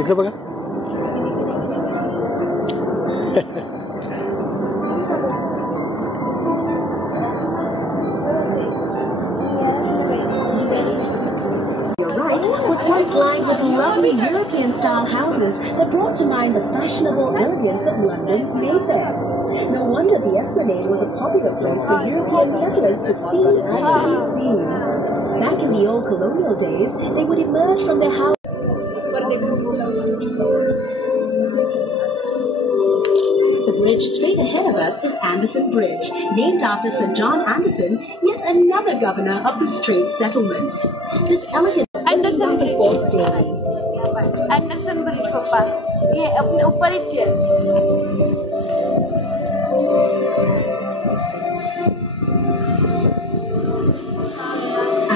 इकडे बघा. Was once lined with lovely European-style houses that brought to mind the fashionable elegance of London's Mayfair. No wonder the Esplanade was a popular place for European settlers to see and to be seen. Back in the old colonial days, they would emerge from their houses. The bridge straight ahead of us is Anderson Bridge, named after Sir John Anderson, yet another governor of the Strait settlements. This elegant Anderson Bridge. daily. Anderson Bridge, Papa. ये अपने ऊपर ही है.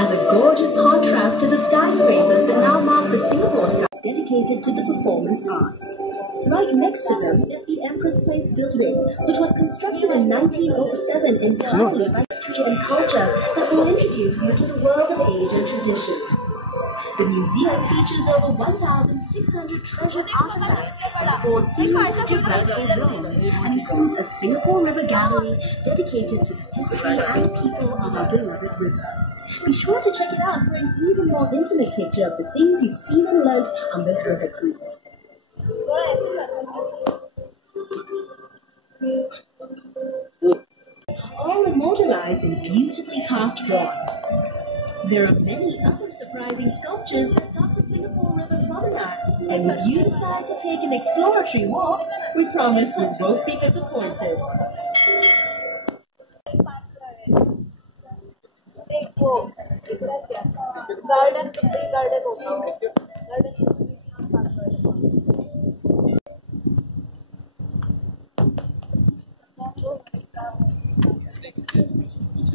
As a gorgeous contrast to the skyscrapers that now mark the Singapore sky, dedicated to the performance arts. Right next to them is the Empress Place building, which was constructed in 1907 entirely by history and culture that will introduce you to the world of age and traditions. The museum features over 1,600 treasured artifacts that afford geographical zones and includes a Singapore River gallery dedicated to the history and people of our beloved river. Be sure to check it out for an even more intimate picture of the things you've seen and learned on this river cruise. All immortalized in beautifully cast bronze. There are many other surprising sculptures that dot the Singapore River promenade, and if you decide to take an exploratory walk, we promise you won't be disappointed.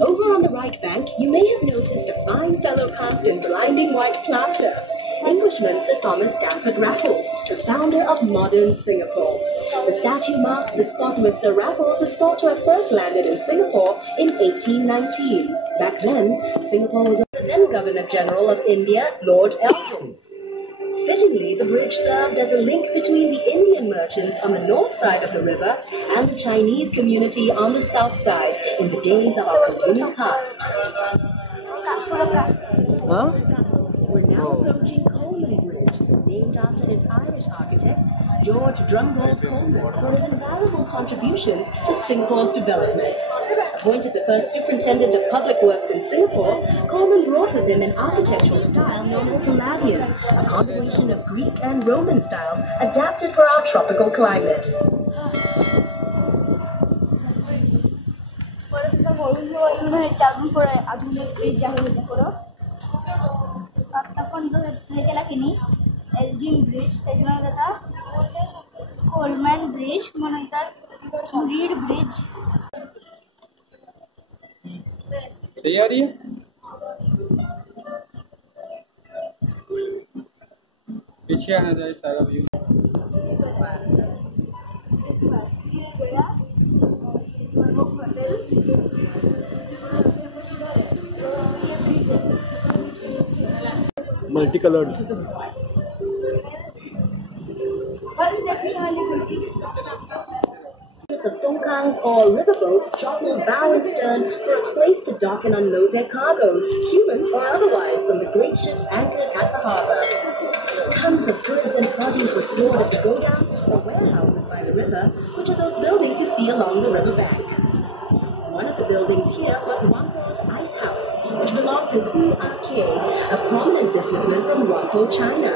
Over on the right bank, you may have noticed a fine fellow cast in blinding white plaster. Englishman Sir Thomas Stamford Raffles, the founder of modern Singapore. The statue marks the spot where Sir Raffles is thought to have first landed in Singapore in 1819. Back then, Singapore was the then Governor General of India, Lord Elgin. Fittingly, the bridge served as a link between the Indian merchants on the north side of the river and the Chinese community on the south side in the days of our colonial past. Huh? We're now approaching Coleman Bridge, named after its Irish architect, George Drumgold Coleman, for his invaluable contributions to Singapore's development. Appointed the first superintendent of public works in Singapore, Coleman brought with him an architectural style known as Palladian, a combination of Greek and Roman styles adapted for our tropical climate. Coleman Bridge, Reed Bridge. सही आ रही है? पीछे आना चाहिए सारा view. Multicolored. Of tongkangs or riverboats jostled bow and stern for a place to dock and unload their cargoes, human or otherwise, from the great ships anchored at the harbour. Tons of goods and produce were stored at the godowns or warehouses by the river, which are those buildings you see along the river bank. One of the buildings here was Wangpo's Ice House, which belonged to Hu Ah-Kay, a prominent businessman from Wangpo, China.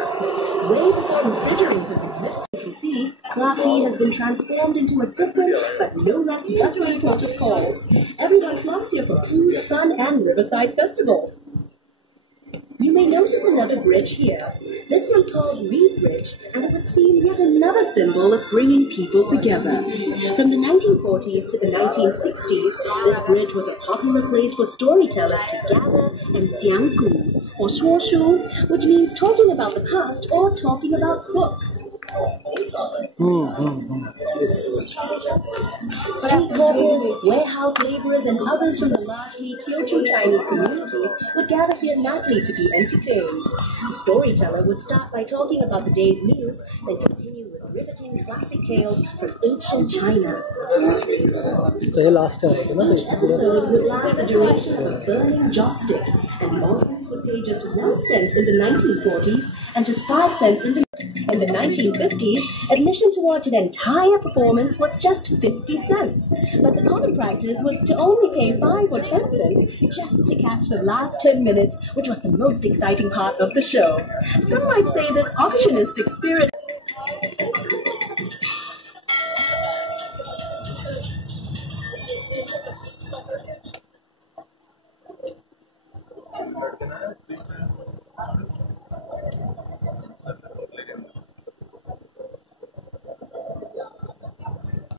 Way before refrigerators existed, as you see, Clarke Quay has been transformed into a different but no less bustling port of call. Everyone flocks here for food, fun, and riverside festivals. You may notice another bridge here. This one's called Reed Bridge, and it would seem yet another symbol of bringing people together. From the 1940s to the 1960s, this bridge was a popular place for storytellers to gather and jianggu, or shuoshu, which means talking about the past or talking about books. Street hawkers, warehouse laborers, and others from the largely Teochew Chinese community would gather here nightly to be entertained. The storyteller would start by talking about the day's news, then continue with riveting classic tales from ancient China. तो ये last है ना Each episode would last the duration of a burning joss stick, and the audience would pay just 1 cent in the 1940s and just 5 cents in the 1950s. Admission to watch an entire performance was just 50 cents, but the common practice was to only pay 5 or 10 cents just to catch the last 10 minutes, which was the most exciting part of the show. Some might say this opportunistic spirit